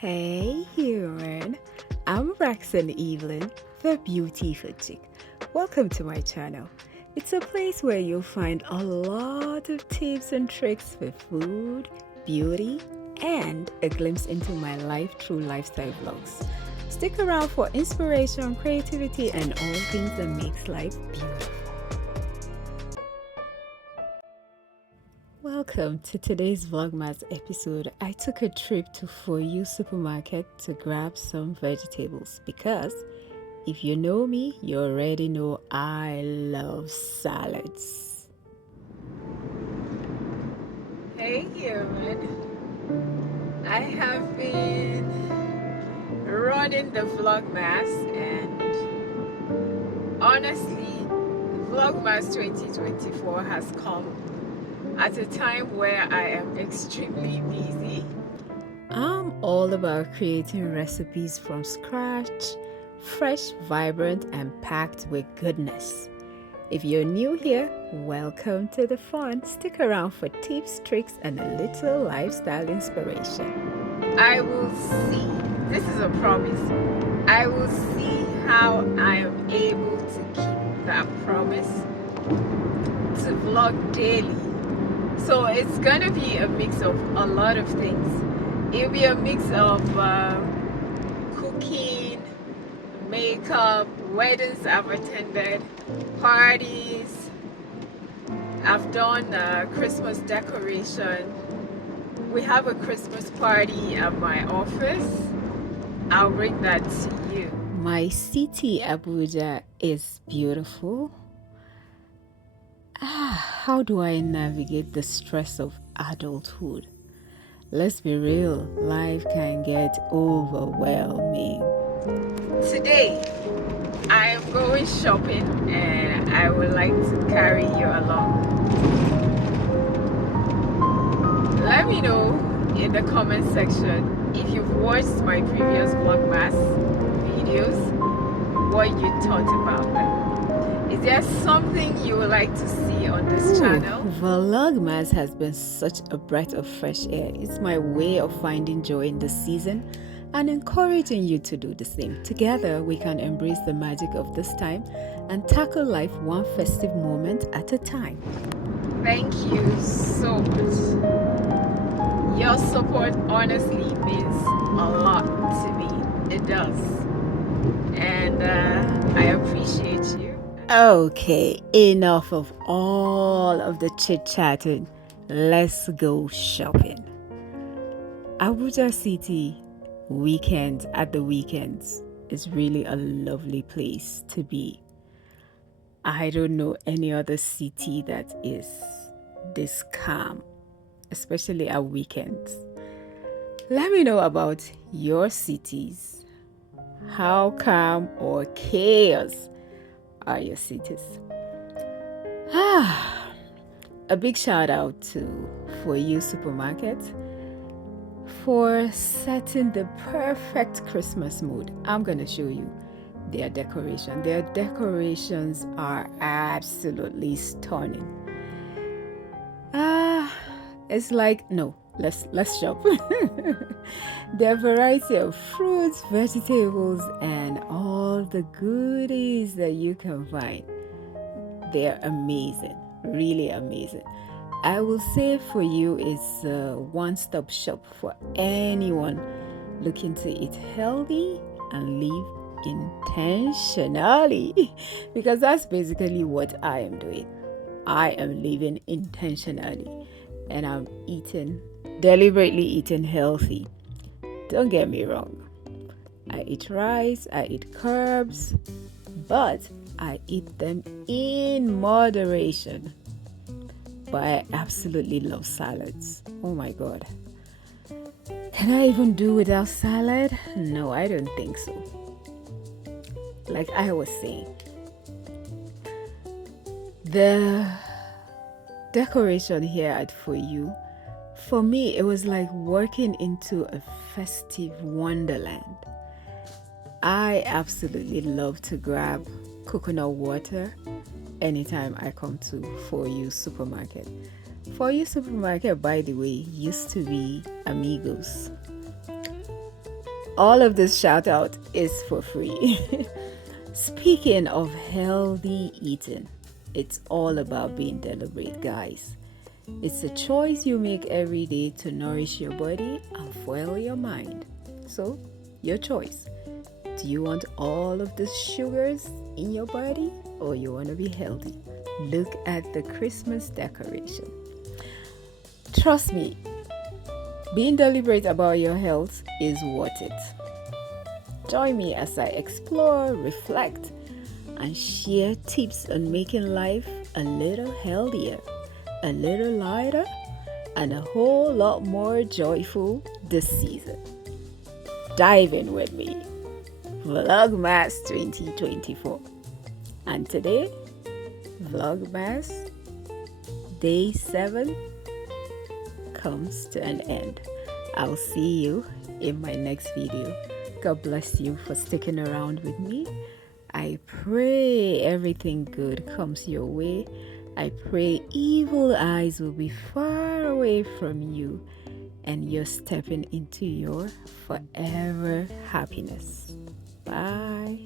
Hey human, I'm Roxanne Evelyn, the beautiful chick. Welcome to my channel. It's a place where you'll find a lot of tips and tricks for food, beauty, and a glimpse into my life through lifestyle vlogs. Stick around for inspiration, creativity, and all things that makes life beautiful. Welcome to today's VLOGMAS episode. I took a trip to For You supermarket to grab some vegetables because if you know me, you already know I love salads. Hey human, I have been running the VLOGMAS and honestly, VLOGMAS 2024 has come at a time where I am extremely busy. I'm all about creating recipes from scratch, fresh, vibrant, and packed with goodness. If you're new here, welcome to the fun. Stick around for tips, tricks, and a little lifestyle inspiration. I will see, this is a promise, I will see how I am able to keep that promise to vlog daily. So it's gonna be a mix of a lot of things. It'll be a mix of cooking, makeup, weddings I've attended, parties. I've done Christmas decoration. We have a Christmas party at my office. I'll bring that to you. My city, Abuja, is beautiful. How do I navigate the stress of adulthood? Let's be real, life can get overwhelming. Today, I am going shopping and I would like to carry you along. Let me know in the comment section if you've watched my previous VLOGMAS videos, what you thought about them. Is there something you would like to see on this channel? VLOGMAS has been such a breath of fresh air. It's my way of finding joy in the season and encouraging you to do the same. Together, we can embrace the magic of this time and tackle life one festive moment at a time. Thank you so much. Your support honestly means a lot to me. It does. And I appreciate you. Okay, enough of all of the chit-chatting. Let's go shopping. Abuja City weekend at the weekends is really a lovely place to be. I don't know any other city that is this calm, especially at weekends. Let me know about your cities. How calm or chaos are your cities? A big shout out to For You supermarket for setting the perfect Christmas mood. I'm gonna show you their decoration. Their decorations are absolutely stunning. It's like, no, let's shop. There are variety of fruits, vegetables, and all the goodies that you can find. They're amazing, really amazing. I will say For You is a one-stop shop for anyone looking to eat healthy and live intentionally, because that's basically what I am doing. I am living intentionally and I'm deliberately eating healthy. Don't get me wrong. I eat rice, I eat carbs, but I eat them in moderation. But I absolutely love salads. Oh my god. Can I even do without salad? No, I don't think so. Like I was saying, the decoration here at For You, for me, it was like walking into a festive wonderland. I absolutely love to grab coconut water anytime I come to For You supermarket. For You supermarket, by the way, used to be Amigos. all of this shout out is for free. Speaking of healthy eating, it's all about being deliberate, guys. It's a choice you make every day to nourish your body and fuel your mind. So, your choice. Do you want all of the sugars in your body, or you want to be healthy? Look at the Christmas decoration. Trust me, being deliberate about your health is worth it. Join me as I explore, reflect, and share tips on making life a little healthier, a little lighter, and a whole lot more joyful this season. Dive in with me. VLOGMAS 2024. And today, VLOGMAS Day 7 comes to an end. I'll see you in my next video. God bless you for sticking around with me. I pray everything good comes your way. I pray evil eyes will be far away from you and you're stepping into your forever happiness. Bye.